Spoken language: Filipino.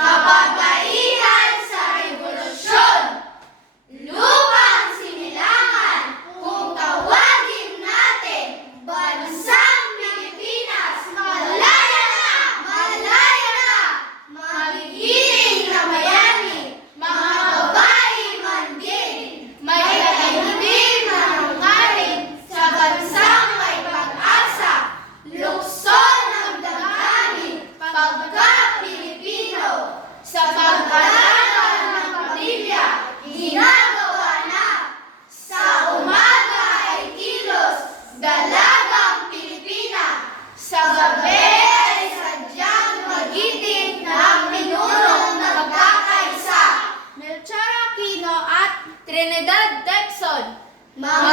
kababaihan sa revolusyon. Lupang sinilangan kung tawagin natin, bansang Pilipinas, malaya na, magigiting na bayani, mga babae man din, may katahimik na hangarin sa bansang may pag-asa, lukson ng damdamin, pagka-Pilipino, sa pag-alaga ng pamilya, ginagawa na. Sa umaga ay kilos, dalagang Pilipina, sa gabi ay sadyang magiting ng pinunong magkakaisa. Melchor Aquino at Trinidad Dexon, Mga